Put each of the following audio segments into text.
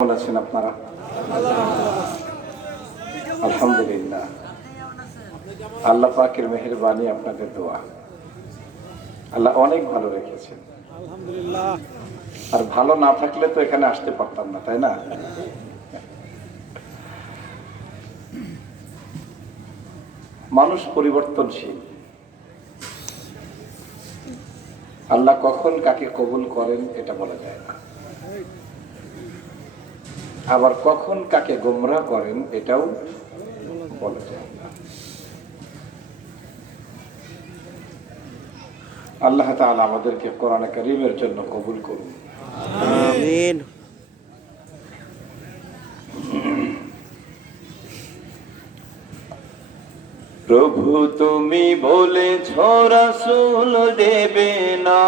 কেমন আছেন আপনারা? আলহামদুলিল্লাহ, আল্লাহ পাকের মেহেরবানি, আপনাদের দোয়া, আল্লাহ অনেক ভালো রেখেছেন। আলহামদুলিল্লাহ। আর ভালো না থাকলে তো এখানে আসতে পারতাম না, তাই না? মানুষ পরিবর্তনশীল। আল্লাহ কখন কাকে কবুল করেন এটা বলা যায় না, আবার কখন কাকে গোমরাহ করেন এটাও বলা যায় না। আল্লাহ তাআলা আমাদেরকে কোরআনে কারীমের জন্য কবুল করুন, আমিন। প্রভু তুমি বলেছ রাসূল দেবে না,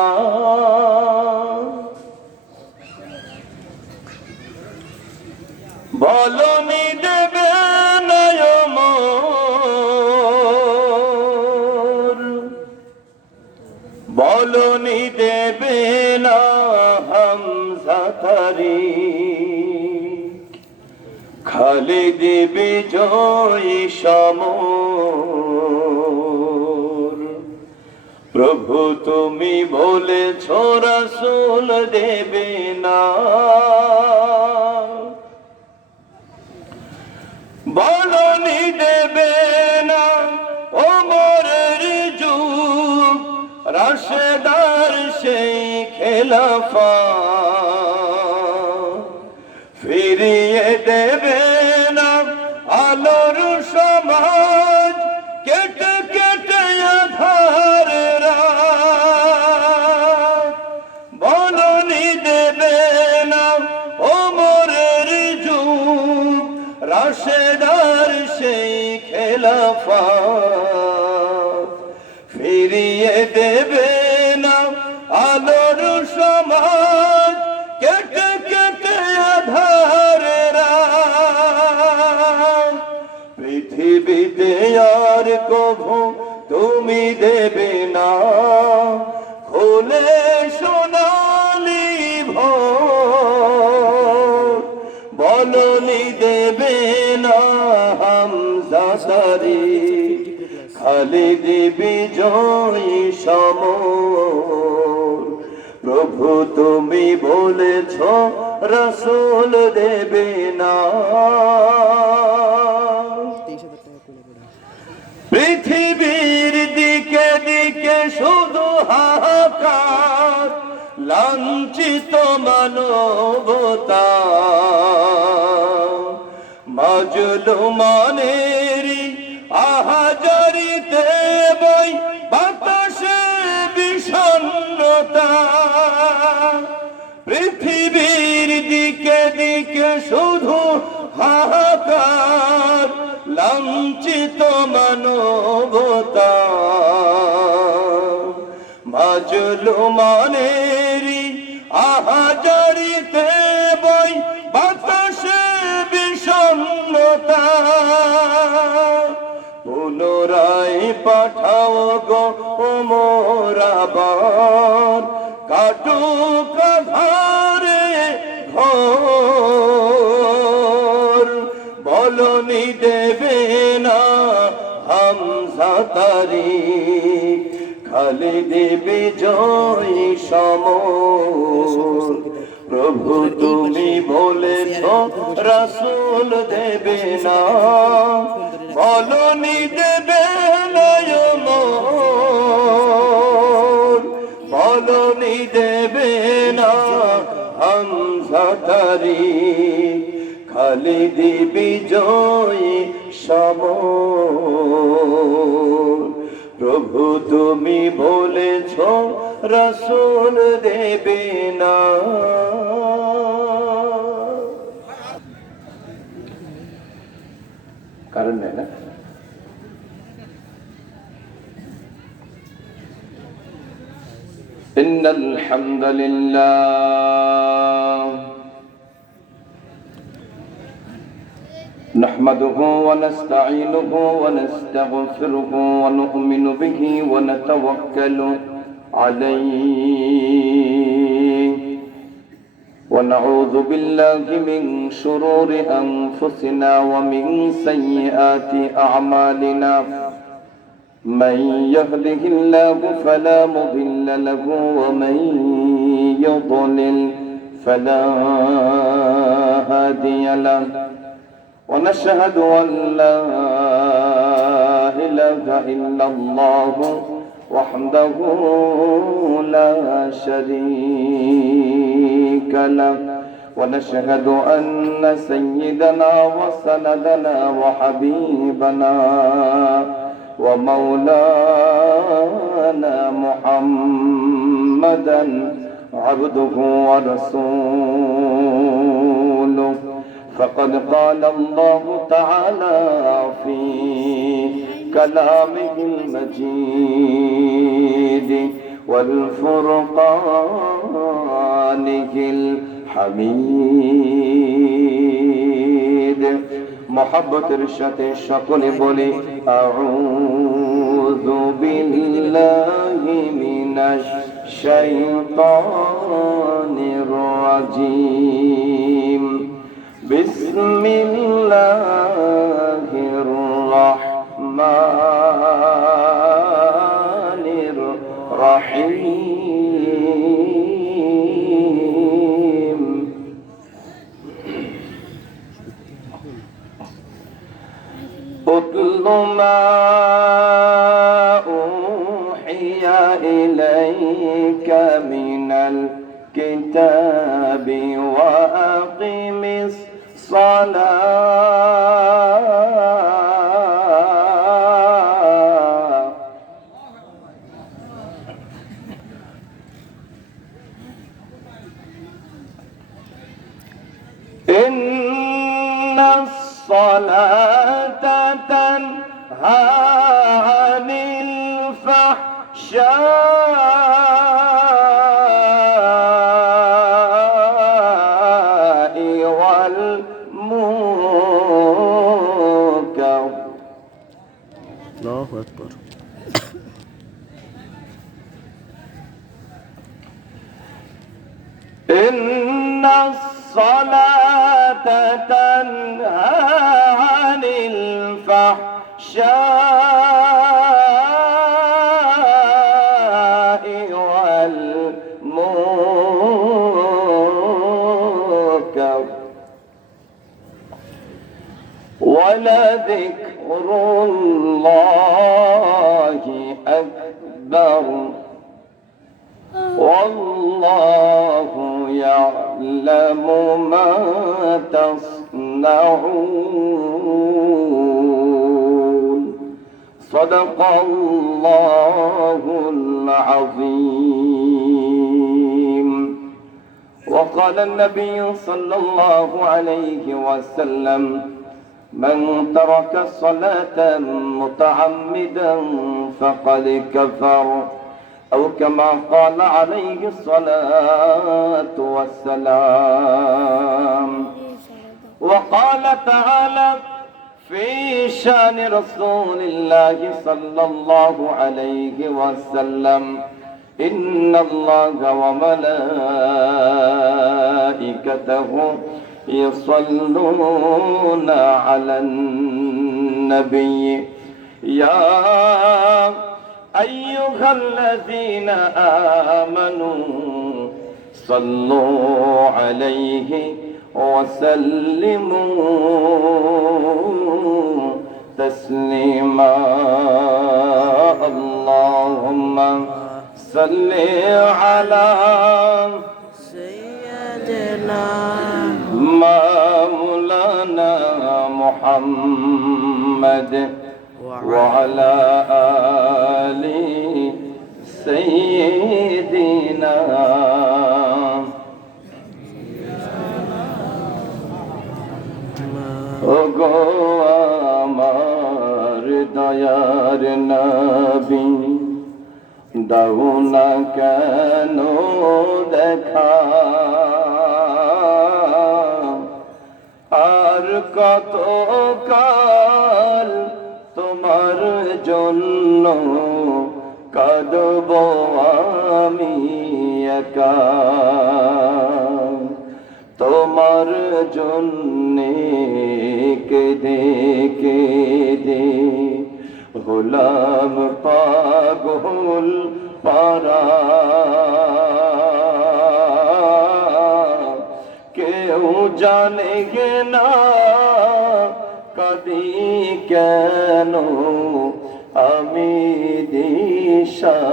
বলনি দেবে না মোর, বলনি দেবে না হামজা তারিক, খালিদ বিজয়ী সমর। প্রভু তুমি বলেছ রাসূল দেবে না, বলনি দেবে না ওমরের যুগ, রাশেদার সেই খেলাফা, ফিরিয়ে দেবে না আলোর সমাজ, কেটে কেটে আধার রাত। বলনি দেবে না ওমরের যুগ, রাশেদার সেই খেলাফা, ফিরিয়ে দেবে না আলোর সমাজ, কেটে কেটে আধার রাত। পৃথিবীতে আর কভু তুমি দেবে না খুলে সোনালি ভোর, বলনি দেবে না হামজা তারিক, খালিদ বিজয়ী সমর। প্রভু তুমি বলেছ রাসূল দেবে না, পৃথিবীর দিকে দিকে শুধু হাহাকার, লাঞ্ছিত মানবতা, মাজলুমানেরই আহাজারিতে বই বাতাসে বিষণ্ণতা। পৃথিবীর দিকে দিকে শুধু হাহাকার, লাঞ্ছিত মানবতা, মাজলুমানেরই আহাজারিতে বই বাতাসে বিষণ্ণতা। পুনরায় পাঠাও গো ওমর আবার, কাটুক আধারে ঘোর, বলনি দেবে না হামজা তারিক, খালিদ বিজয়ী সমর। প্রভু তুমি বলেছ রাসূল দেবে না, বলনি দেবে না মোর, বলনি দেবে না হামজা তারিক, খালিদ বিজয়ী সমর। প্রভু তুমি বলেছ রাসূল দেবে না। কারণ নেই না? ইন্নাল হামদুলিল্লাহ নাহমাদুহু ওয়া নাস্তাঈনুহু ওয়া নাস্তাগফিরুহু ওয়া নু'মিনু বিহি ওয়া নাতাওয়াক্কালু আলাইহি ونعوذ بالله من شرور أنفسنا ومن سيئات أعمالنا من يهده الله فلا مضل له ومن يضلل فلا هادي له ونشهد أن لا إله إلا الله وحده لا شريك له ونشهد أن سيدنا وسندنا وحبيبنا ومولانا محمدا عبده ورسوله فقد قال الله تعالى في كلامه المجيد والفرقانه الحميد محبتر সাথে সকলে বলি আউযু বিল্লাহি মিনাশ শাইতানির রাজীম বিসমিল্লাহির রাহমানির রাহিম أتل ما أوحي إليك من الكتاب وأقم الصلاة إن الصلاة تنهى عن الفحشاء والمنكر الله أكبر إن الصلاة تنهى عن الفحشاء والمنكر ولذكر الله أكبر والله يعلم ما تصنعون صدق الله العظيم وقال النبي صلى الله عليه وسلم من ترك الصلاة متعمدا فقد كفر أو كما قال عليه الصلاة والسلام وقال تعالى في شان رسول الله صلى الله عليه وسلم إن الله وملائكته يصلون على النبي يا أيها الذين آمنوا صلوا عليه وسلموا تسليما اللهم صل على سيدنا مولانا محمد وعلى آل سيدنا ওগো আমার দয়ার নবী দাও না কেন দেখা আর কত কাল তোমার জন্য কাঁদব আমি একা তোমার জন্যে কেঁদে কেঁদে গোলাম পাগল পারা, কেউ জানে না কাঁদি কেন আমি দিশাহারা।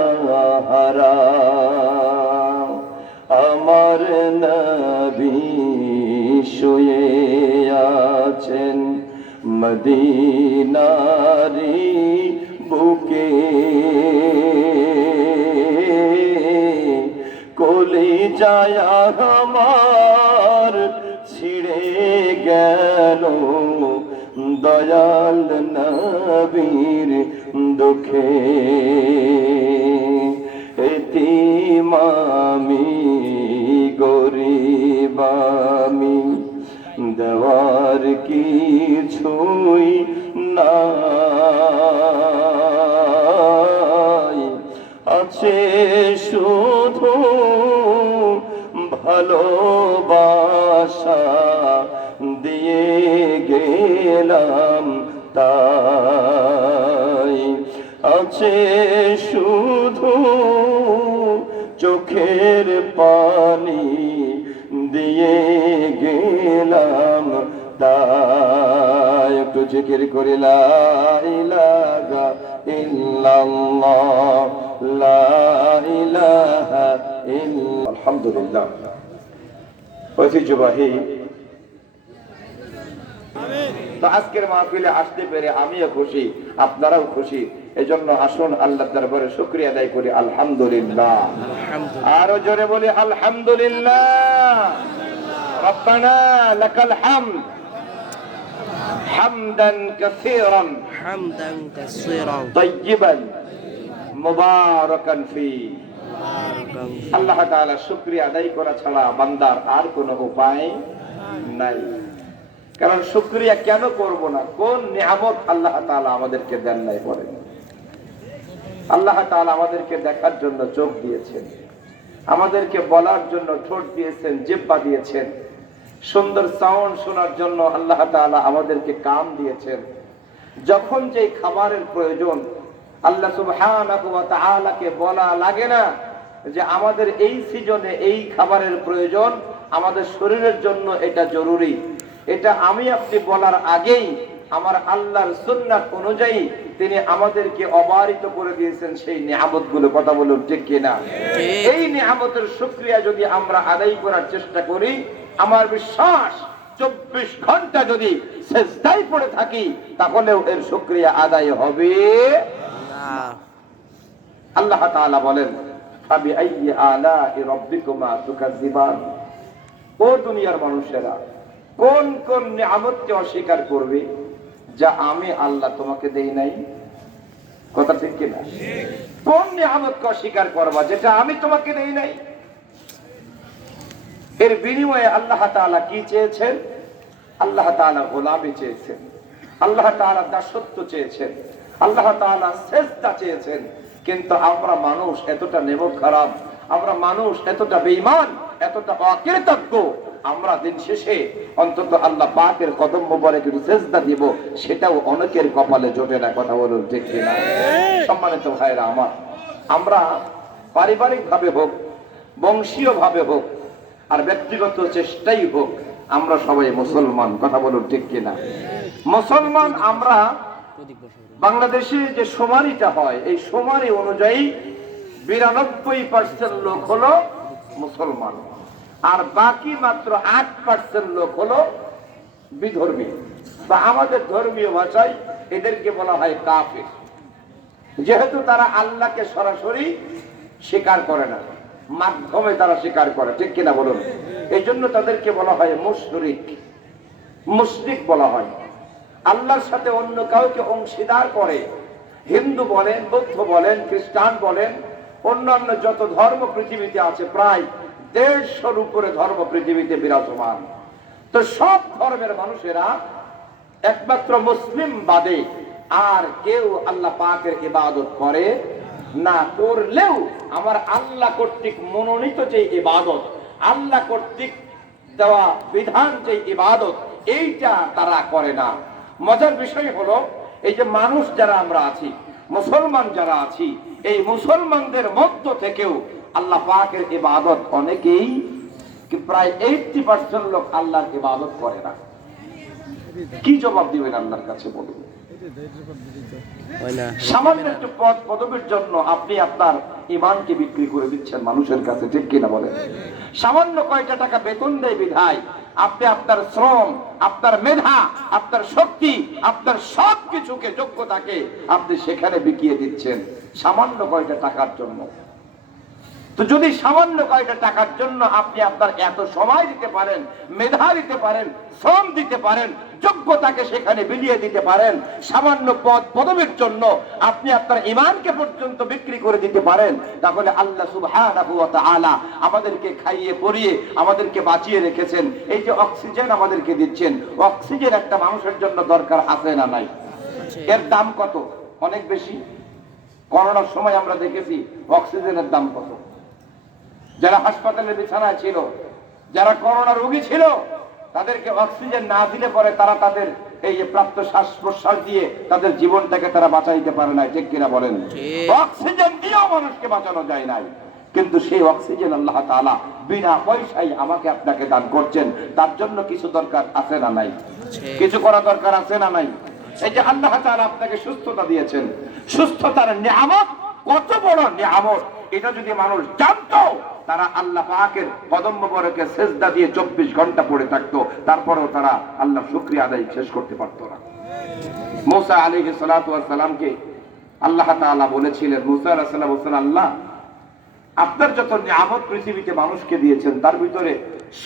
আমার নবী শুয়ে আছেন মদিনারি বুকে, কলিজায় আমার ছিঁড়ে গেল দয়াল নবীর দুঃখে। এতিম আমি গরিব আমি দেওয়ার কিছুই নাই, আছে শুধু ভালোবাসা দিয়ে গেলাম তাই, আছে শুধু চোখের পানি দিয়ে গেলাম তাই। একটু জিকির করে লা ইলাহা ইল্লাল্লাহ লা ইলাহা ইল্লাল্লাহ। আলহামদুলিল্লাহ, ঐতিহ্যবাহী তো আজকের মাহফিলে আসতে পেরে আমিও খুশি, আপনারাও খুশি। এজন্য আসুন আল্লাহর দরবারে শুকরিয়া আদায় করি আলহামদুলিল্লাহ। আরো জোরে বলি আলহামদুলিল্লাহ। রব্বানা লাকাল হামদ হামদান কাসীরান তাইয়িবান মুবারাকান ফি। আল্লাহ তাআলা শুকরিয়া আদায় করা ছাড়া বান্দার আর কোনো উপায় নাই। কারণ শুকরিয়া কেন করব না? কোন নিয়ামত আল্লাহ তাআলা আমাদেরকে দেন নাই বলেন? আল্লাহ তাআলা আমাদেরকে দেখার জন্য চোখ দিয়েছেন, আমাদেরকে বলার জন্য ঠোঁট দিয়েছেন, জিহ্বা দিয়েছেন, সুন্দর সাউন্ড শোনার জন্য আল্লাহ তাআলা আমাদেরকে কান দিয়েছেন। যখন যেই খাবারের প্রয়োজন আল্লাহ সুবহানাহু ওয়া তাআলাকে বলা লাগে না যে আমাদের এই সিজনে এই খাবারের প্রয়োজন, আমাদের শরীরের জন্য এটা জরুরি। এটা আমি আপনি বলার আগেই আমার আল্লাহর সুন্নাত অনুযায়ী তিনি আমাদেরকে অবারিত করে দিয়েছেন সেই নিয়ামতগুলো। কথা বলুন ঠিক কিনা? এই নিয়ামতের শুকরিয়া যদি আমরা আদায় করার চেষ্টা করি, আমার বিশ্বাস 24 ঘন্টা যদি সিজদায় পড়ে থাকি তাহলেও এর শুকরিয়া আদায় হবে না। আল্লাহ তাআলা বলেন ফাবি আইয়ি আলা'i রাব্বিকুমা তুকাজ্জিবান। ও দুনিয়ার মানুষেরা, কোন কোন নিয়ামতকে অস্বীকার করবে যা আমি আল্লাহ তোমাকে দেই নাই? কথা ঠিক কিনা? কোন নিয়ামতকে অস্বীকার করবা যেটা আমি তোমাকে দেই নাই? এর বিনিময়ে আল্লাহ তাআলা কি চেয়েছেন? আল্লাহ তাআলা গোলামি চেয়েছেন, আল্লাহ তাআলা দাসত্ব চেয়েছেন, আল্লাহ তাআলা সিজদা চেয়েছেন। কিন্তু আমরা মানুষ এতটা নেমক খারাপ, আমরা মানুষ এতটা বেঈমান, এতটা অকৃতজ্ঞ, আমরা দিন শেষে অন্তত আল্লাহ পাকের কদম মোবারকে একটু সিজদা দিব, সেটাও অনেকের কপালে জোটে না। কথা বলুন ঠিক কিনা? সম্মানিত ভাইরা আমার, আমরা পারিবারিক ভাবে হোক, বংশীয় ভাবে হোক, আর ব্যক্তিগত চেষ্টাই হোক, আমরা সবাই মুসলমান। কথা বলুন ঠিক কিনা? মুসলমান আমরা। বাংলাদেশে যে শুমারিটা হয়, এই শুমারি অনুযায়ী 92% লোক হলো মুসলমান, আর বাকি মাত্র 8% লোক হলো বিধর্মী, বা আমাদের ধর্মীয় ভাষায় এদেরকে বলা হয় কাফির। যেহেতু তারা আল্লাহকে সরাসরি স্বীকার করে না, মাধ্যমে তারা স্বীকার করে, ঠিক কিনা বলুন? এই জন্য তাদেরকে বলা হয় মুশরিক, মুশরিক বলা হয়। আল্লাহর সাথে অন্য কাউকে অংশীদার করে। হিন্দু বলেন, বৌদ্ধ বলেন, খ্রিস্টান বলেন, অন্যান্য যত ধর্ম পৃথিবীতে আছে, প্রায় 150-র উপরে ধর্ম পৃথিবীতে বিরাজমান। তো সব ধর্মের মানুষেরা একমাত্র মুসলিম বাদে আর কেউ আল্লাহ পাকের ইবাদত করে না। করলেও আমার আল্লাহ কর্তৃক মনোনীত যে ইবাদত, আল্লাহ কর্তৃক দেওয়া বিধান যে ইবাদত, এইটা তারা করে না। মজার বিষয় হলো এই যে মানুষ যারা আমরা আছি, মুসলমান যারা আছি, এই মুসলমানদের মধ্য থেকেও আল্লাহ পাকের ইবাদত অনেকেই, প্রায় 80% লোক আল্লাহর ইবাদত করে না। কি জবাব দিবেন আল্লাহর কাছে বলুন? সামান্য একটু পদ পদবীর জন্য আপনি আপনার ইমানকে বিক্রি করে দিচ্ছেন মানুষের কাছে, ঠিক কিনা বলেন? সামান্য কয়টা টাকা বেতন দেয় বিধায় আপনি আপনার শ্রম, আপনার মেধা, আপনার শক্তি, আপনার সব কিছুকে, যোগ্যতাকে আপনি সেখানে বিকিয়ে দিচ্ছেন সামান্য কয়টা টাকার জন্য। তো যদি সামান্য কয়টা টাকার জন্য আপনি আপনার এত সময় দিতে পারেন, মেধা দিতে পারেন, শ্রম দিতে পারেন, যোগ্যতাকে সেখানে বিলিয়ে দিতে পারেন, সামান্য পদ পদবীর জন্য আপনি আপনার ঈমানকে পর্যন্ত বিক্রি করে দিতে পারেন, তাহলে আল্লাহ সুবহানাহু ওয়া তাআলা আমাদেরকে খাইয়ে পরিয়ে আমাদেরকে বাঁচিয়ে রেখেছেন। এই যে অক্সিজেন আমাদেরকে দিচ্ছেন, অক্সিজেন একটা মানুষের জন্য দরকার আছে না নাই? এর দাম কত? অনেক বেশি। করোনার সময় আমরা দেখেছি অক্সিজেনের দাম কত। যারা হাসপাতালের বিছানায় ছিল, যারা করোনা রোগী ছিল, তাদেরকে অক্সিজেন না দিলে পরে তারা তাদের এই যে প্রাপ্ত শ্বাস প্রশ্বাস দিয়ে তাদের জীবনটাকে তারা বাঁচাইতে পারে না, ঠিক কিনা বলেন? অক্সিজেন দিয়েও মানুষকে বাঁচানো যায় নাই, কিন্তু সেই অক্সিজেন আল্লাহ তাআলা বিনা পয়সায় আমাকে আপনাকে দান করছেন। তার জন্য কিছু দরকার আছে না নাই? কিছু করা দরকার আছে না নাই? এই যে আল্লাহ তাআলা আপনাকে সুস্থতা দিয়েছেন, সুস্থতার নিয়ামত কত বড় নিয়ামত, এটা যদি মানুষ জানতো, তারা আল্লাহ পাকের কদম মোবারকে সিজদা দিয়ে 24 ঘন্টা পড়ে থাকতো, তারপরেও তারা আল্লাহ শুকরিয়া আদায় শেষ করতে পারতো না। মুসা আলাইহিস সালাতু ওয়াস সালামকে আল্লাহ তাআলা বলেছিলেন, মুসা আলাইহিস সালাম বলেন, আল্লাহ আপনার যত নিয়ামত পৃথিবীতে মানুষকে দিয়েছেন, তার ভিতরে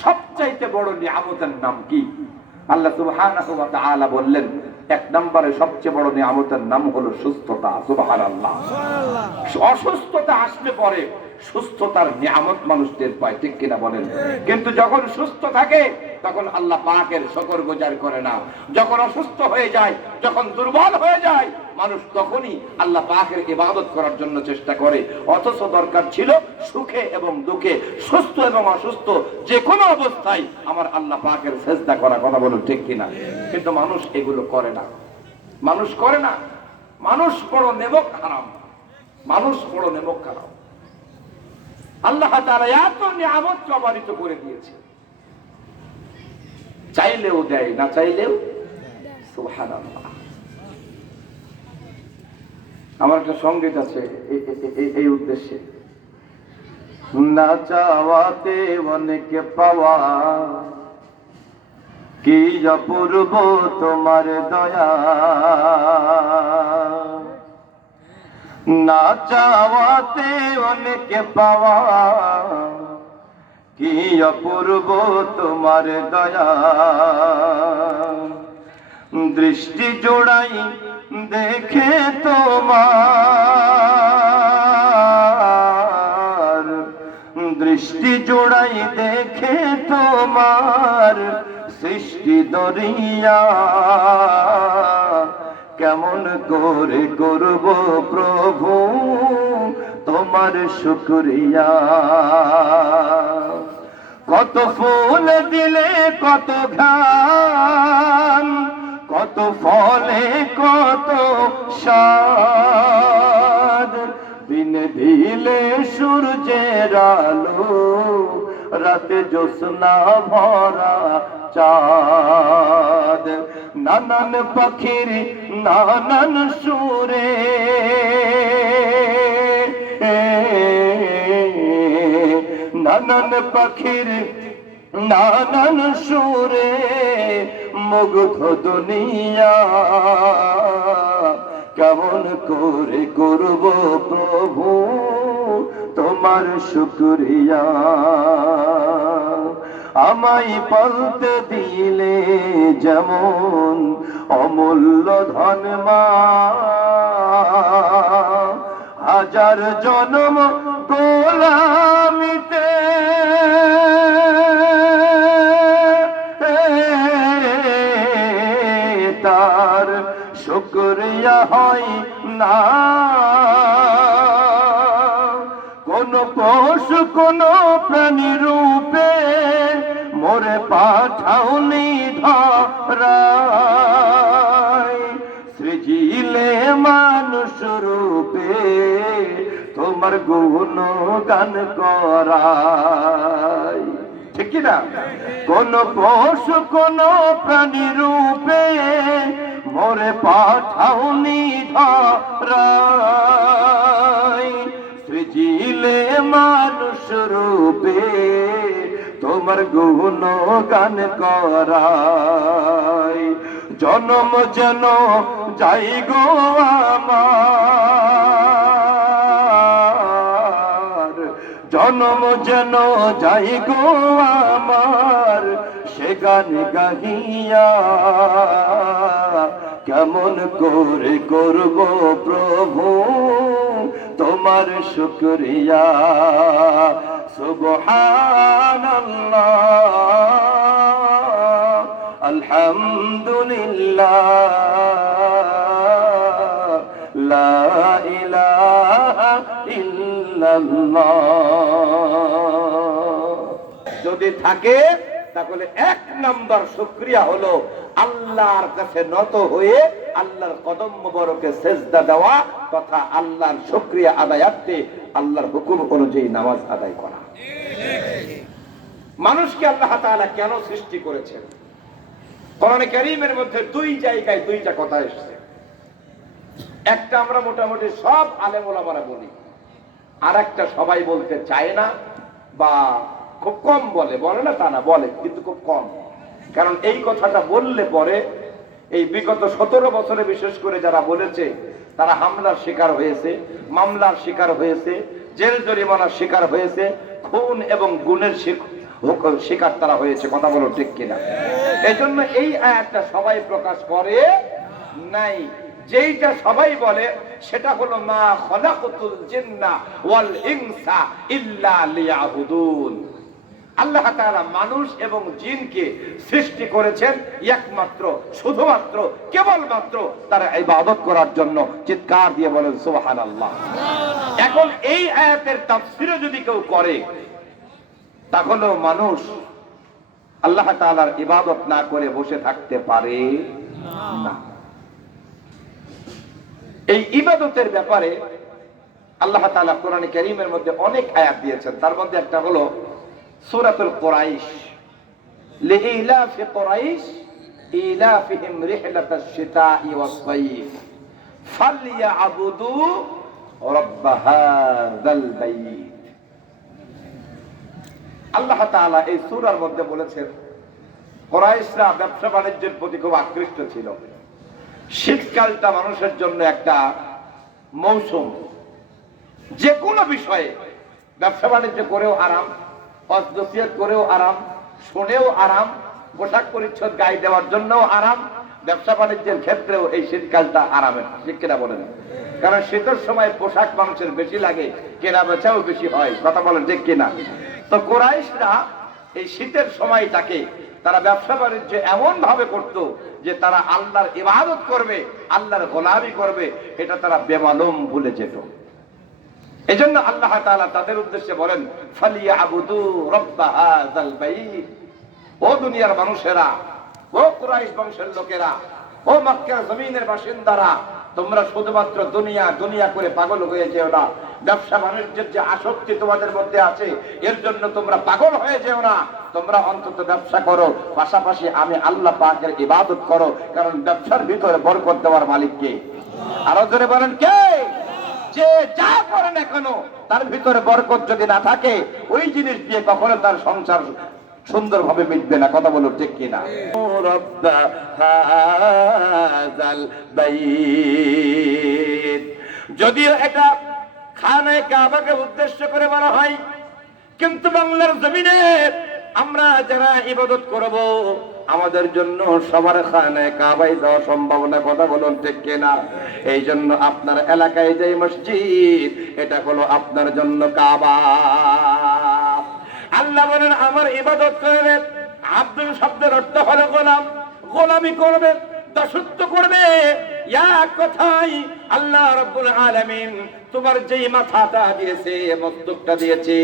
সবচাইতে বড় নিয়ামতের নাম কি? আল্লাহ সুবহানাহু ওয়া তাআলা বললেন, এক নম্বরে সবচেয়ে বড় নিয়ামতের নাম হলো সুস্থতা। সুবহানাল্লাহ। অসুস্থতা আসলে পরে সুস্থতার নিয়ামত মানুষ টের পায়, ঠিক কিনা বলেন? কিন্তু যখন সুস্থ থাকে তখন আল্লাহ পাকের শুকরগুজার করে না। যখন অসুস্থ হয়ে যায়, যখন দুর্বল হয়ে যায়, মানুষ তখনই আল্লাহ পাকের ইবাদত করার জন্য চেষ্টা করে। অথচ দরকার ছিল সুখে এবং দুঃখে, সুস্থ এবং অসুস্থ যে কোনো অবস্থায় আমার আল্লাহ পাকের সিজদা করা। কথা বলুন ঠিক কিনা? কিন্তু মানুষ এগুলো করে না, মানুষ করে না। মানুষ বড় নেমক হারাম, মানুষ বড় নেমক হারাম। আল্লাহ তাআলা এত নিয়ামত জবারিত করে দিয়েছে, চাইলেও দেয়, না চাইলেও। সুবহানাল্লাহ। আমার একটা সঙ্গীত আছে এই উদ্দেশ্যে, না চাওয়াতে অনেক পাওয়া, কি অপূর্ব তোমার দয়া, না চাওয়াতে অনেক পাওয়া, কি অপূর্ব তোমার দয়া, দৃষ্টি জোড়াই দেখে তোমার, দৃষ্টি জোড়াই দেখে তোমার সৃষ্টি দরিয়া, কেমন করে করব প্রভু তোমার শুকরিয়া, কত ফুল দিলে কত ঘ্রাণ, কত ফলে কত স্বাদ, দিন দিলে সূর্যের আলো, রাতে জ্যোৎস্না ভরা চাঁদ, নানান পাখির নানান সুরে, নানান পাখির নানান সুরে মুগ্ধ দুনিয়া, কেমন করে করব প্রভু তোমার শুকরিয়া, আমায় পালতে দিলে যেমন অমূল্য ধন মা, হাজার জন্ম গোলামিতে তার শুকরিয়া হয় না, কোন পশু কোন প্রাণী রূপে মোরে পাঠাওনি ধরায়, সৃজিলে মানুষ রূপে তোমার গুণগান করায়। ঠিক কি না? কোন পশু কোন প্রাণী রূপে মোরে পাঠাওনি ধরায়, সৃজিলে মানুষ রূপে তোমার গুণগান করায়। জনম যেন যাই গো আমার, জনম যেন যাই গো আমার, সে গান গাহিয়া কেমন করে করব প্রভু তোমার শুকরিয়া। সুবহানাল্লাহ, আলহামদুলিল্লাহ, লা ইলাহা ইল্লাল্লাহ। যদি থাকে তাহলে এক নম্বর শুকরিয়া হলো আল্লাহর কাছে নত হয়ে আল্লাহর কদম মোবারকে সেজদা দেওয়া তথা আল্লাহর শুকরিয়া আদায়ার্থে আল্লাহর হুকুম অনুযায়ী নামাজ আদায় করা। মানুষকে আল্লাহ তাআলা কেন সৃষ্টি করেছেন? কোরআনে কারীমের মধ্যে দুই জায়গায় দুইটা কথা এসেছে। একটা আমরা মোটামুটি সব আলেম ওলামারা বলি, আর একটা সবাই বলতে চায় না বা খুব কম বলে। বলে না তা না, বলে কিন্তু খুব কম। কারণ এই কথাটা বললে পরে এই বিগত 17 বছরে বিশেষ করে যারা বলেছে তারা হামলার শিকার হয়েছে, মামলার শিকার হয়েছে, জেল জরিমানার শিকার হয়েছে, খুন এবং গুণের শিকার তারা হয়েছে। কথা বলো ঠিক কিনা? এই জন্য এই আয়াতটা সবাই প্রকাশ করে নাই। যেইটা সবাই বলে সেটা হলো মা খলাকতুল জিন্না ওয়াল ইনসা ইল্লা লিয়াবুদুন। আল্লাহ তাআলা মানুষ এবং জিনকে সৃষ্টি করেছেন একমাত্র শুধুমাত্র কেবলমাত্র তার ইবাদত করার জন্য। চিৎকার দিয়ে বলেন সুবহানাল্লাহ। এখন এই আয়াতের তাফসীর যদি কেউ করে তাহলে মানুষ আল্লাহ তাআলার ইবাদত না করে বসে থাকতে পারে না। এই ইবাদতের ব্যাপারে আল্লাহ তাআলা কোরআনে কারীমের মধ্যে অনেক আয়াত দিয়েছেন। তার মধ্যে একটা হলো সূরাতুল কুরাইশ, লিইলাফি কুরাইশ ইলাফিহিম রিহলাতাশ শিতাই ওয়াস সাইফ ফালইয়াবুদু রাব্ব হাযাল বাইত। আল্লাহ তাআলা এই সূরার মধ্যে বলেছেন কুরাইশরা ব্যবসা বাণিজ্যের প্রতি খুব আকৃষ্ট ছিল। শীতকালটা মানুষের জন্য একটা মৌসুম, যে কোনো বিষয়ে ব্যবসা বাণিজ্য করেও আরাম, হজ-নসিহত করেও আরাম, শুনেও আরাম, পোশাক পরিচ্ছদ গায়ে দেওয়ার জন্যও আরাম, ব্যবসা বাণিজ্যের ক্ষেত্রেও এই শীতকালটা আরামের। ঠিক কিনা বলেন? কারণ শীতের সময় পোশাক মানুষের বেশি লাগে, কেনা বেচাও বেশি হয়। কথা বলেন ঠিক কিনা? তো কুরাইশরা এই শীতের সময়টাকে তারা ব্যবসা বাণিজ্য এমন ভাবে করত যে তারা আল্লাহর ইবাদত করবে, আল্লাহর গোলামি করবে, এটা তারা বেমালুম ভুলে যেত। এজন্য আল্লাহ তাআলা তাদের উদ্দেশ্যে বলেন ফালিয়াবুদু রাব্ব হাযাল বাইত। ও দুনিয়ার মানুষেরা, ও কুরাইশ বংশের লোকেরা, ও মক্কার জমিনের বাসিন্দারা, তোমরা শুধুমাত্র দুনিয়া দুনিয়া করে পাগল হয়ে যেও না। ব্যবসা বাণিজ্যের যে আসক্তি তোমাদের মধ্যে আছে এর জন্য তোমরা পাগল হয়ে যেও না। তোমরা অন্তত ব্যবসা করো, পাশাপাশি আমি আল্লাহ পাকের ইবাদত করো। কারণ ব্যবসার ভিতরে বরকত দেওয়ার মালিক কে? আরো জোরে বলেন কে? যে যা করে না কেন তার ভিতরে বরকত যদি না থাকে ওই জিনিস দিয়ে কখনো তার সংসার সুন্দরভাবে মিটবে না। কথা বলো ঠিক কিনা? রাব্ব হাযাল বাইত, যদিও এটা খানায়ে কাবাকে উদ্দেশ্য করে বলা হয়, কিন্তু বাংলার জমিনে আমরা যারা ইবাদত করব আমাদের জন্য সবার খানায়ে কাবায় যাওয়া সম্ভব না। কথা বলুন ঠিক কিনা? এই জন্য আপনার এলাকায় যে মসজিদ এটা হলো আপনার জন্য কাবা। আল্লাহ বলেন আমার ইবাদত করবে। আব্দুল শব্দের অর্থ হলো গোলাম, গোলামি করবে, দাসত্ব করবে। এক কথাই আল্লাহ রাব্বুল আলামিন তোমার যেই মাথাটা দিয়েছে, মস্তকটা দিয়েছে,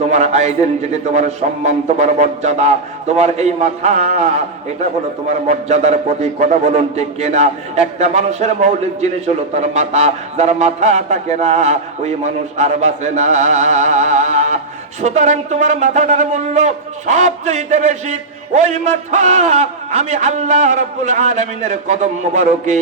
তোমার আইডেন্টিটি, তোমার সম্মান, তোমার মর্যাদা, তোমার এই মাথা, এটা হলো তোমার মর্যাদার প্রতীক। কথা বলুন ঠিক কিনা? একটা মানুষের মৌলিক জিনিস হলো তার মাথা। যার মাথা থাকে না ওই মানুষ আর বাঁচে না। সুতরাং তোমার মাথাটার মূল্য সবচেয়ে বেশি। ওই মাথা আমি আল্লাহ রাব্বুল আলামিনের কদম মোবারকে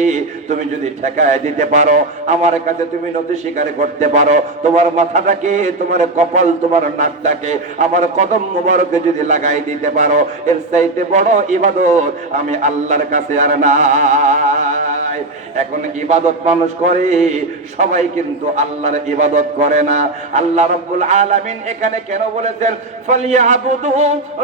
তুমি যদি ঠেকায় দিতে পারো, আমার কাছে তুমি নথি স্বীকার করতে পারো, তোমার মাথাটাকে, তোমার কপাল, তোমার নাকটাকে আমার কদম মোবারকে যদি লাগাই দিতে পারো, এর চাইতে বড় ইবাদত আমি আল্লাহর কাছে আর নাই। এখন ইবাদত মানুষ করে, সবাই কিন্তু আল্লাহর ইবাদত করে না। আল্লাহ রাব্বুল আলামিন এখানে কেন বলেছেন ফালিয়াবুদু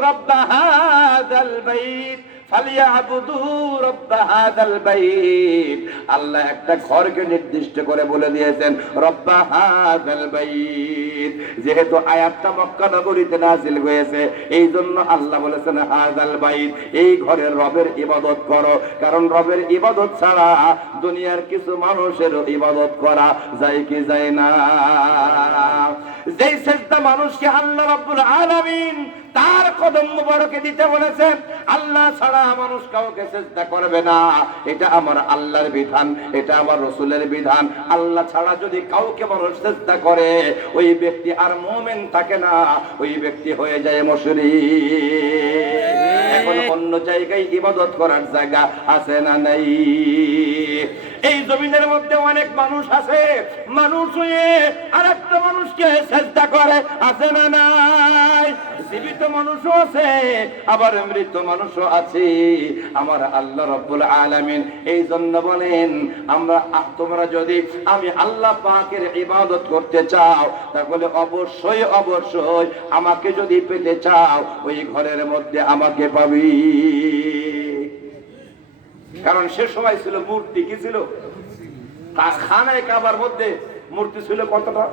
রাব্ব হাযাল বাইত, ফালিয়াবুদু রাব্ব হাযাল বাইত। আল্লাহ একটা ঘরকে নির্দিষ্ট করে বলে দিয়েছেন রব্ব হাযাল বাইত। যেহেতু আয়াতটা মক্কা নগরীতে নাযিল হয়েছে, এই জন্য আল্লাহ বলেছেন হাযাল বাইত, এই ঘরের রবের ইবাদত করো। কারণ রবের ইবাদত ছাড়া দুনিয়ার কিছু মানুষের ইবাদত করা যায় কি যায় না। যেই সেজদা মানুষকে আল্লাহ রাব্বুল আলামিন তার কদম মোবারকে দিতে বলেছেন, আল্লাহ ছাড়া মানুষ কাউকে সেজদা করবে না। এটা আমার আল্লাহর বিধান, এটা আমার রাসূলের বিধান। আল্লাহ ছাড়া যদি কাউকে মানুষ সেজদা করে, ওই ব্যক্তি আর মুমিন থাকে না, ওই ব্যক্তি হয়ে যায় মুশরিক। এখন অন্য জায়গায় ইবাদত করার জায়গা আছে না নাই? এই জমিনের মধ্যে অনেক মানুষ আছে, মানুষ হয়ে আরেকটা মানুষকে সেজদা করে, আছে না নাই? জীবিত মানুষও আছে, আবার মৃত মানুষও আছে। আমার আল্লাহ রাব্বুল আলামিন এই জন্য বলেন, তোমরা যদি আমি আল্লাহ পাকের ইবাদত করতে চাও, তাহলে অবশ্যই অবশ্যই আমাকে যদি পেতে চাও, ওই ঘরের মধ্যে আমাকে পাবি। কারণ সে সময় ছিল মূর্তি, কি ছিল? খানায় কাবার মধ্যে মূর্তি ছিল কতটা?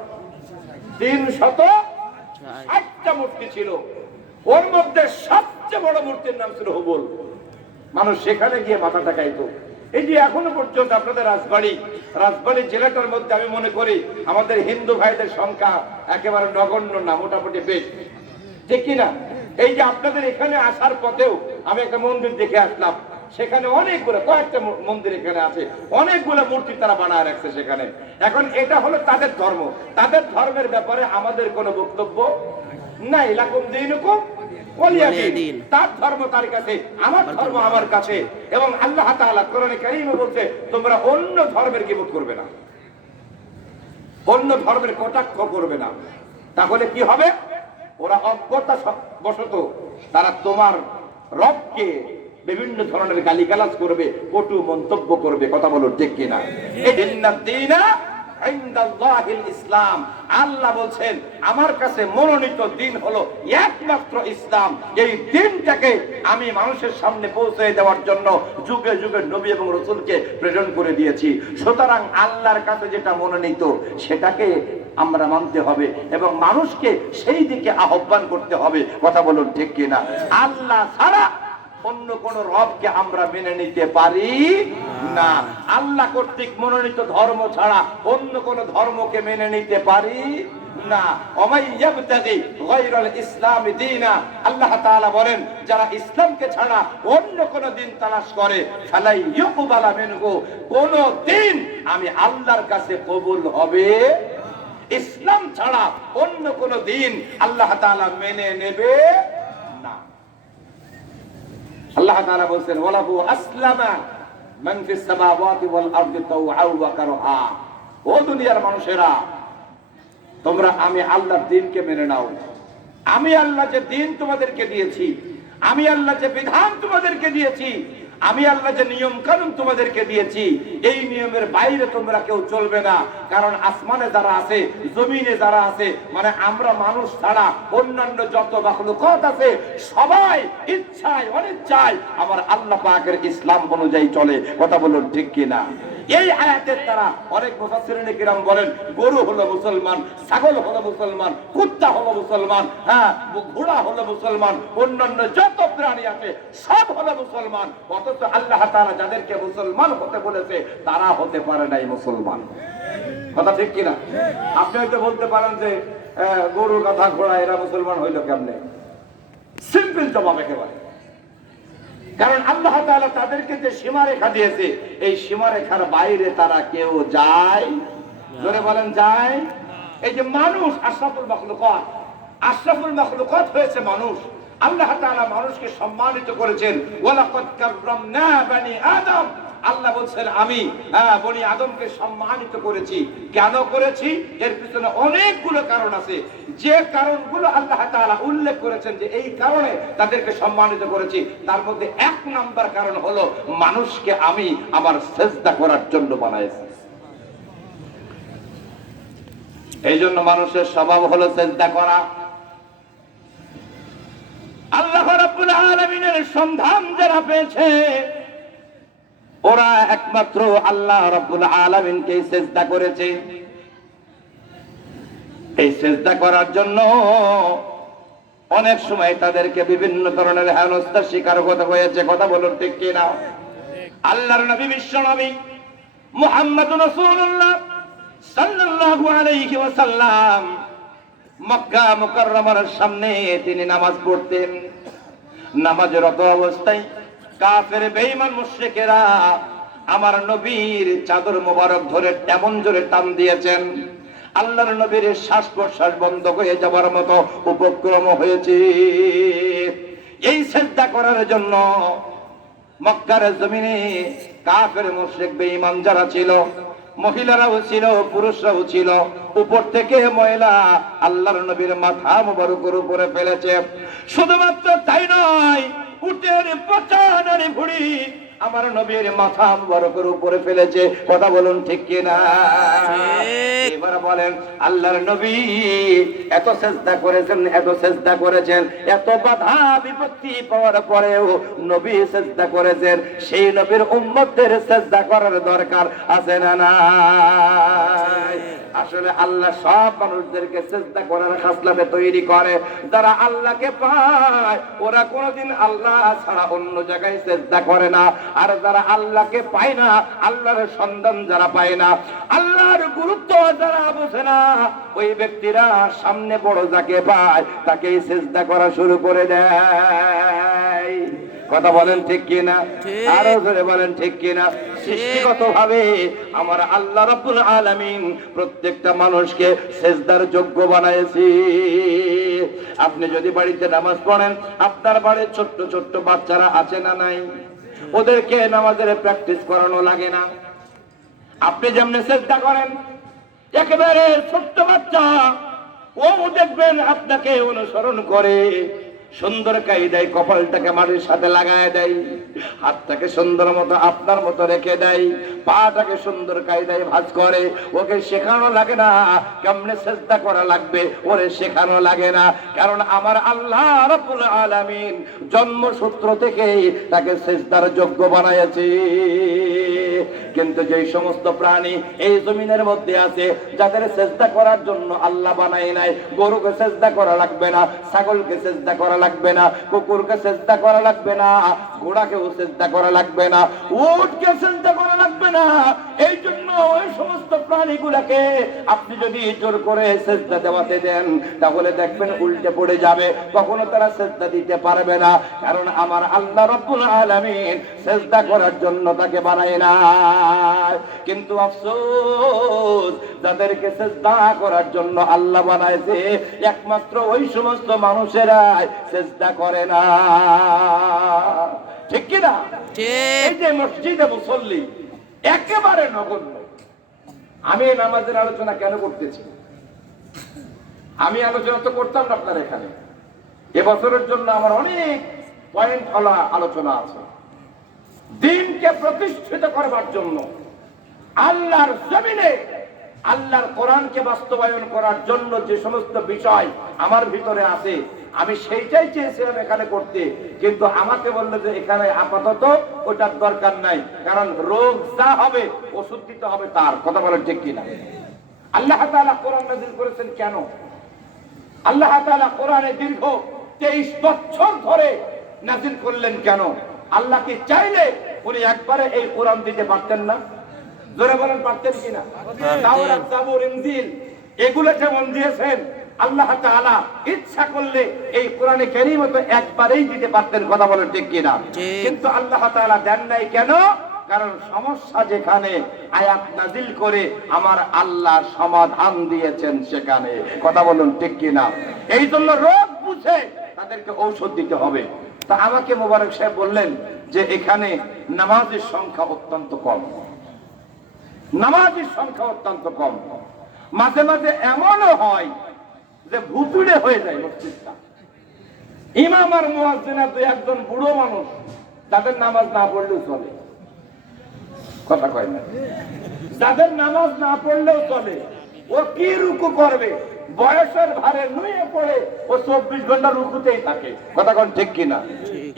360টা মূর্তি ছিল। ওর মধ্যে সবচেয়ে বড় মূর্তির নাম ছিল হুবল। মানুষ সেখানে গিয়ে মাথা ঠেকাইতো। এই যে এখনো পর্যন্ত আপনাদের রাজবাড়ী জেলাটার মধ্যে আমি মনে করি আমাদের হিন্দু ভাইদের সংখ্যা একেবারে নগণ্য না, মোটামুটি বেশ, ঠিক কিনা? এই যে আপনাদের এখানে আসার পথেও আমি একটা মন্দির দেখে আসলাম, সেখানে অনেকগুলো, কয়েকটা মন্দির এখানে আছে, অনেকগুলো মূর্তি তারা বানায় রাখছে সেখানে। এখন এটা হলো তাদের ধর্ম, তাদের ধর্মের ব্যাপারে আমাদের কোনো বক্তব্য নাই। লাকুম দীনুকুম ওয়ালিয়া দীন। তার ধর্ম তার কাছে, আমার ধর্ম আমার কাছে। এবং আল্লাহ তাআলা কোরআনে কারীমে বলছে তোমরা অন্য ধর্মের গীবত করবে না, অন্য ধর্মের কটাক্ষ করবে না। তাহলে কি হবে? ওরা অজ্ঞতা বশত তারা তোমার রবকে বিভিন্ন ধরনের গালিগালাজ করবে, কটু মন্তব্য করবে। কথা বলো ঠিক কিনা? ইসলাম। আল্লাহ বলছেন আমার কাছে মনোনীত দিন হলো একমাত্র ইসলাম। এই দিনটাকে আমি মানুষের সামনে পৌঁছে দেওয়ার জন্য যুগে যুগে নবী এবং রাসূলকে প্রেরণ করে দিয়েছি। সুতরাং আল্লাহর কাছে যেটা মনোনীত সেটাকে আমরা মানতে হবে এবং মানুষকে সেই দিকে আহ্বান করতে হবে। কথা বলুন ঠিক কিনা? আল্লাহ ছাড়া অন্য কোন রবকে আমরা মেনে নিতে পারি না। আল্লাহ কর্তৃক মনোনীত ধর্ম ছাড়া অন্য কোন ধর্মকে মেনে নিতে পারি না। আল্লাহ তাআলা বলেন যারা ইসলামকে ছাড়া অন্য কোন দিন তালাশ করে, কোন দিন আমি আল্লাহর কাছে কবুল হবে। ইসলাম ছাড়া অন্য কোন দিন আল্লাহ তাআলা মেনে নেবে না। আল্লাহ তাআলা বলেন ওয়ালাহু আসলামা মান ফিস সামাওয়াতি ওয়াল আরদি তাওআ ওয়া কারহা। ও দুনিয়ার মানুষেরা, তোমরা আমি আল্লাহর দ্বীনকে মেনে নাও। আমি আল্লাহ যে দ্বীন তোমাদেরকে দিয়েছি, আমি আল্লাহ যে বিধান তোমাদেরকে দিয়েছি, আমি আল্লাহ যে নিয়ম কানুন তোমাদেরকে দিয়েছি, এই নিয়মের বাইরে তোমরা কেউ চলবে না। কারণ আসমানে যারা আছে, জমিনে যারা আছে, মানে আমরা মানুষ ছাড়া অন্যান্য যত মাখলুকাত আছে, সবাই ইচ্ছায় অনিচ্ছায় আমার আল্লাহ পাকের ইসলাম অনুযায়ী চলে। কথা বলুন ঠিক কিনা? এই আয়াতের দ্বারা অনেক মুফাসসিরিন কিরাম বলেন গরু হলো মুসলমান, ছাগল হলো মুসলমান, কুত্তা হলো মুসলমান, ঘোড়া হলো মুসলমান, অন্যান্য যত প্রাণী আছে সব হলো মুসলমান। অথচ আল্লাহ তাআলা যাদেরকে মুসলমান হতে বলেছে তারা হতে পারে নাই মুসলমান। কথা ঠিক কিনা? আপনি হয়তো বলতে পারেন যে গরু, গাধা, ঘোড়া এরা মুসলমান হইল কেমনে? সিম্পল জবাব একেবারে। কারণ আল্লাহ তাআলা তাদেরকে যে সীমারেখা দিয়েছে এই সীমারেখার বাইরে তারা কেউ যায়, জোরে বলেন যায়। এই যে মানুষ আশরাফুল মাখলুকাত, আশরাফুল মাখলুকাত হয়েছে মানুষ। আল্লাহ তাআলা মানুষকে সম্মানিত করেছেন, ওয়ালাকাদ কাররামনা বানি আদম। আল্লাহ বলছেন আমি বনি আদমকে সম্মানিত করেছি। কেন করেছি? এর পিছনে অনেকগুলো কারণ আছে। যে কারণগুলো আল্লাহ তাআলা উল্লেখ করেছেন যে এই কারণে তাদেরকে সম্মানিত করেছি, তার মধ্যে এক নাম্বার কারণ হলো মানুষকে আমি আমার সিজদা করার জন্য বানাইছি। এই জন্য মানুষের স্বভাব হলো সিজদা করা। আল্লাহ রাব্বুল আলামিনের সন্ধান যারা পেয়েছে ওরা একমাত্র আল্লাহ রাব্বুল আলামিনকে সিজদা করেছে। এই সিজদা করার জন্য অনেক সময় তাদেরকে বিভিন্ন ধরনের হেনস্থার শিকার হতে হয়েছে। কথা বলুন ঠিক কিনা? আল্লাহর নবী, বিশ্ব নবী মুহাম্মদুর রাসূলুল্লাহ সাল্লাল্লাহু আলাইহি ওয়াসাল্লাম মক্কা মুকাররমার সামনে তিনি নামাজ পড়তেন। নামাজরত অবস্থায় কাফের বেঈমান মুশরিকেরা আমার নবীর চাদর মোবারক ধরে এমন জোরে টান দিয়েছেন আল্লাহর নবীর শ্বাস প্রশ্বাস বন্ধ হয়ে যাবার মতো উপক্রম হয়েছে। এই সিজদা করার জন্য মক্কার জমিনে কাফের মুশরিক বেঈমান যারা ছিল, মহিলারাও ছিল, পুরুষরাও ছিল, উপর থেকে ময়লা আল্লাহর নবীর মাথা মোবারকের উপরে ফেলেছে। শুধুমাত্র তাই নয়, উটের পচা নাড়ি ভুড়ি আমার নবীর মাথা মোবারকের উপরে ফেলেছে। কথা বলুন ঠিক কিনা? এবার বলেন আল্লাহর নবী এত সিজদা করেছেন, এত সিজদা করেছেন, এত বাধা বিপত্তি পাওয়ার পরেও নবী সিজদা করেছেন। সেই নবীর উম্মতদের সিজদা করার দরকার আছে না নাই? আসলে আল্লাহ সব মানুষদেরকে সিজদা করার খাসলাতে তৈরি করে। যারা আল্লাহকে পায় ওরা কোনোদিন আল্লাহ ছাড়া অন্য জায়গায় সিজদা করে না। আর যারা আল্লাহকে পায় না, আল্লাহর সন্ধান যারা পায় না, আল্লাহর গুরুত্ব যারা বোঝে না, ওই ব্যক্তিরা সামনে বড় যাকে পায় তাকেই সিজদা করা শুরু করে দেয়। কথা বলেন ঠিক কিনা? আরো জোরে বলেন ঠিক কিনা? সৃষ্টিগতভাবে আমার আল্লাহ রাব্বুল আলামিন প্রত্যেকটা মানুষকে সিজদার যোগ্য বানাইছে। আপনি যদি বাড়িতে নামাজ পড়েন, আপনার বাড়ির ছোট্ট ছোট্ট বাচ্চারা আছে না নাই? ওদেরকে নামাজের প্র্যাকটিস করানো লাগে না? আপনি যেমন সিজদা করেন, একেবারে ছোট্ট বাচ্চা ও দেখবেন আপনাকে অনুসরণ করে, সুন্দর কায়দায় কপালটাকে মাটির সাথে লাগায় দেয়, হাতটাকে সুন্দর মতো আপনার মতো রেখে দেয়, পাটাকে সুন্দর কায়দায় ভাঁজ করে। ওকে শেখানো লাগে না কেমনে সিজদা করা লাগবে, ওরে শেখানো লাগে না। কারণ আমার আল্লাহ রাব্বুল আলামিন জন্মসূত্র থেকেই তাকে সিজদার যোগ্য বানাইছে। কিন্তু যেই সমস্ত প্রাণী এই জমিনের মধ্যে আছে যাদের সিজদা করার জন্য আল্লাহ বানায় নাই, গরুকে সিজদা করা লাগবে না, ছাগলকে সিজদা করা লাগবে না, কুকুরকে সিজদা করা লাগবে না, ঘোড়াকেও সিজদা করা লাগবে না, উটকে সিজদা করা লাগবে না। এই জন্য ওই সমস্ত প্রাণীগুলোকে আপনি যদি জোর করে সিজদা দেওয়াতে দেন তাহলে দেখবেন উল্টে পড়ে যাবে, কখনো তারা সিজদা দিতে পারবে না। কারণ আমার আল্লাহ রাব্বুল আলামিন সিজদা করার জন্য তাকে বানায় না। কিন্তু আফসোস, যাদেরকে সিজদা করার জন্য আল্লাহ বানাইছে একমাত্র ওই সমস্ত মানুষেরাই সিজদা করে না। ঠিক কি না? এই যে মসজিদে মুসল্লি একেবারে নগণ্য। আমি নামাজের আলোচনা কেন করতেছি? আমি আলোচনা তো করতাম না আপনার এখানে। এবছরের জন্য আমার অনেক পয়েন্ট হলা আলোচনা আছে। দিনকে প্রতিষ্ঠিত করবার জন্য, আল্লাহর জমিনে আল্লাহর কোরআনকে বাস্তবায়ন করার জন্য যে সমস্ত বিষয় আমার ভিতরে আছে আমি সেইটাই চেয়েছিলাম এখানে করতে, কিন্তু আমাকে বললো যে এখানে আপাতত ওটার দরকার নাই, কারণ রোগ যা হবে ওষুধ দিতে হবে তার। কথা বলেন ঠিক কিনা? আল্লাহ তাআলা কোরআন নাযিল করেছেন কেন? আল্লাহ তাআলা কোরআনে দীর্ঘ 23 বছর ধরে নাযিল করলেন কেন? আল্লাহ কি চাইলে উনি একবারে এই কোরআন দিতে পারতেন না? জোরে বলেন পারতেন কিনা? তাওরাত, জাবুর, ইনজিল এগুলো যেমন দিয়েছেন, আল্লাহ তাআলা ইচ্ছা করলে এই কোরআনে কারীমও তো একবারেই দিতে পারতেন। কথা বলেন ঠিক কিনা? কিন্তু আল্লাহ তাআলা দেন নাই কেন? কারণ সমস্যা যেখানে আয়াত নাযিল করে আমার আল্লাহ সমাধান দিয়েছেন সেখানে। কথা বলুন ঠিক কিনা? এই জন্য রোগ বুঝে তাদেরকে ঔষধ দিতে হবে। তা আমাকে মোবারক সাহেব বললেন যে এখানে নামাজের সংখ্যা অত্যন্ত কম, নামাজের সংখ্যা অত্যন্ত কম। মাঝে মাঝে এমনও হয় যে ভুতুড়ে হয়ে যায় মসজিদটা। ইমাম আর মুয়াজ্জিনা দুই একজন বুড়ো মানুষ, তাদের নামাজ না পড়লেও চলে। কথা কয় না? যাদের নামাজ না পড়লেও চলে, ও কি রুকু করবে? বয়সের ভারে নুয়ে পড়ে ও 24 ঘন্টা রুকুতেই থাকে। কথা কোন ঠিক কিনা?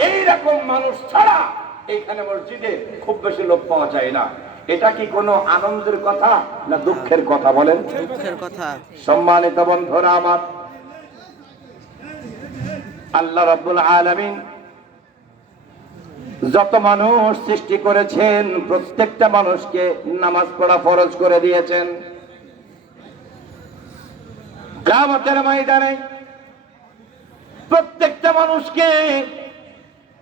এইরকম মানুষ ছাড়া এইখানে মসজিদে খুব বেশি লোক পাওয়া যায় না। এটা কি কোনো আনন্দের কথা না দুঃখের কথা বলেন? দুঃখের কথা। সম্মানিত বন্ধুরা আমার, আল্লাহ রাব্বুল আলামিন যত মানুষ সৃষ্টি করেছেন প্রত্যেকটা মানুষকে নামাজ পড়া ফরজ করে দিয়েছেন। কিয়ামতের ময়দানে প্রত্যেকটা মানুষকে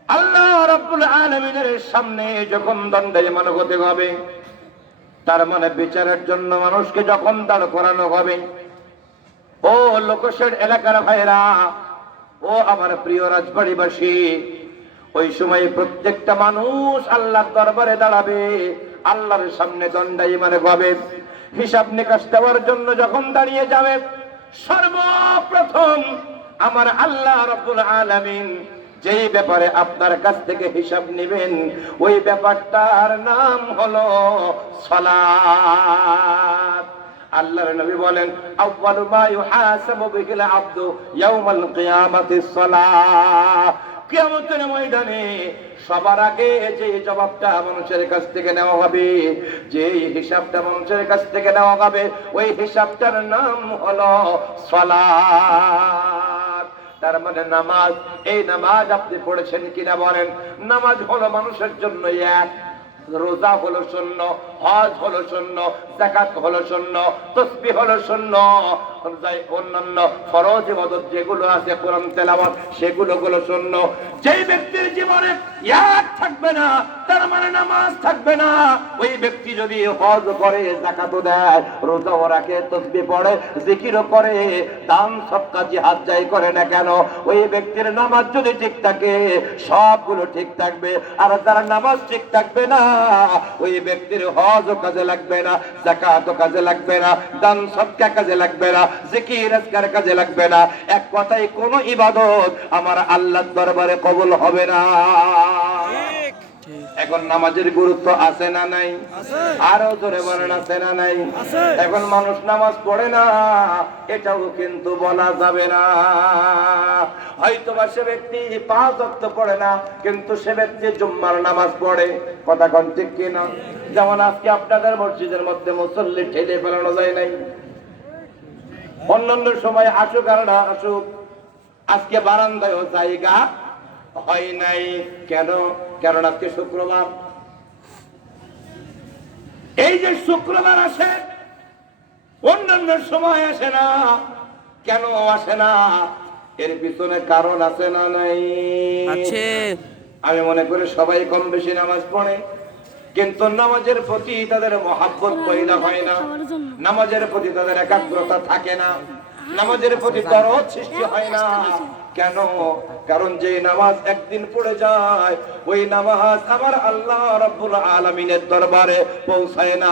আল্লাহ রাব্বুল আলামিনের সামনে যখন দণ্ডায়মান হতে হবে, তার মানে বিচারের জন্য মানুষকে যখন দাঁড় করানো হবে, ও লোকসের এলাকার ভাইরা, ও আমার প্রিয় রাজবাড়িবাসী, ওই সময় প্রত্যেকটা মানুষ আল্লাহর দরবারে দাঁড়াবে, আল্লাহর সামনে দণ্ডায়মান হবে। হিসাব নিকাশ দেওয়ার জন্য যখন দাঁড়িয়ে যাবে, সর্বপ্রথম আমার আল্লাহ রাব্বুল আলামিন যেই ব্যাপারে আপনার কাছ থেকে হিসাব নেবেন, ওই ব্যাপারটার নাম হলো সালাত। আল্লাহর নবী বলেন, আউয়ালু মা ইউহাসাবু বিহিল আবদু ইয়াউমাল কিয়ামাতিস সালাহ। কিয়ামতের ময়দানে সবার আগে যে জবাবটা মানুষের কাছ থেকে নেওয়া হবে, যে হিসাবটা মানুষের কাছ থেকে নেওয়া হবে, ওই হিসাবটার নাম হলো সালাত। তার মানে নামাজ। এই নামাজ আপনি পড়েছেন কিনা বলেন? নামাজ হলো মানুষের জন্য এক, রোজা হলো শূন্য, হজ হলো শূন্য, যাকাত হলো শূন্য, তাসবিহ হলো শূন্য, অন্যান্য ফরজ ইবাদত যেগুলো আছে, কোরআন তেলাওয়াত, সেগুলো হলো শূন্য। যেই ব্যক্তির জীবনে এক থাকবে না, তার মানে নামাজ থাকবে না। ওই ব্যক্তি যদি হজ করে, যাকাতও দেয়, রোজাও রাখে, তাসবিহ পড়ে, জিকিরও করে, দান সদকা জিহাদ যাই করে না কেন, ওই ব্যক্তির নামাজ যদি ঠিক থাকে সবগুলো ঠিক থাকবে। আর যারা নামাজ ঠিক থাকবে না, ওই ব্যক্তির হজও কাজে লাগবে না, যাকাতও কাজে লাগবে না, দান সদকা কাজে লাগবে না, জিকির আজকার কাজে লাগবে না। এক কথায় কোনো ইবাদত আমার আল্লাহর দরবারে কবুল হবে না। এখন নামাজের গুরুত্ব আছে না নাই? আরো জোরে বলেন আছে না নাই? এখন মানুষ নামাজ পড়ে না, এটাও কিন্তু বলা যাবে না। হয়তোবা সে ব্যক্তি 5 ওয়াক্ত পড়ে না, কিন্তু সে ব্যক্তি জুম্মার নামাজ পড়ে। কথা কোন ঠিক কিনা? যেমন আজকে আপনাদের মসজিদের মধ্যে মুসল্লি ঠেলে ফেলানো যায় নাই। অন্যান্য সময় আসুক আর না আসুক, আজকে বারান্দায় জায়গা হয় নাই। কেন? কারণ আজকে শুক্রবার। এই যে শুক্রবার আসে, অন্যান্য সময় আসে না, কেন আসে না? এর পিছনে কারণ আছে না নাই? আছে। আমি মনে করি সবাই কম বেশি নামাজ পড়ে, কিন্তু নামাজের প্রতি তাদের মহাব্বত পয়দা হয় না, নামাজের প্রতি তাদের একাগ্রতা থাকে না, নামাজের প্রতি দরদ সৃষ্টি হয় না। কেন? কারণ যে নামাজ একদিন পড়ে যায়, ওই নামাজ আমার আল্লাহ রাব্বুল আলামিনের দরবারে পৌঁছায় না।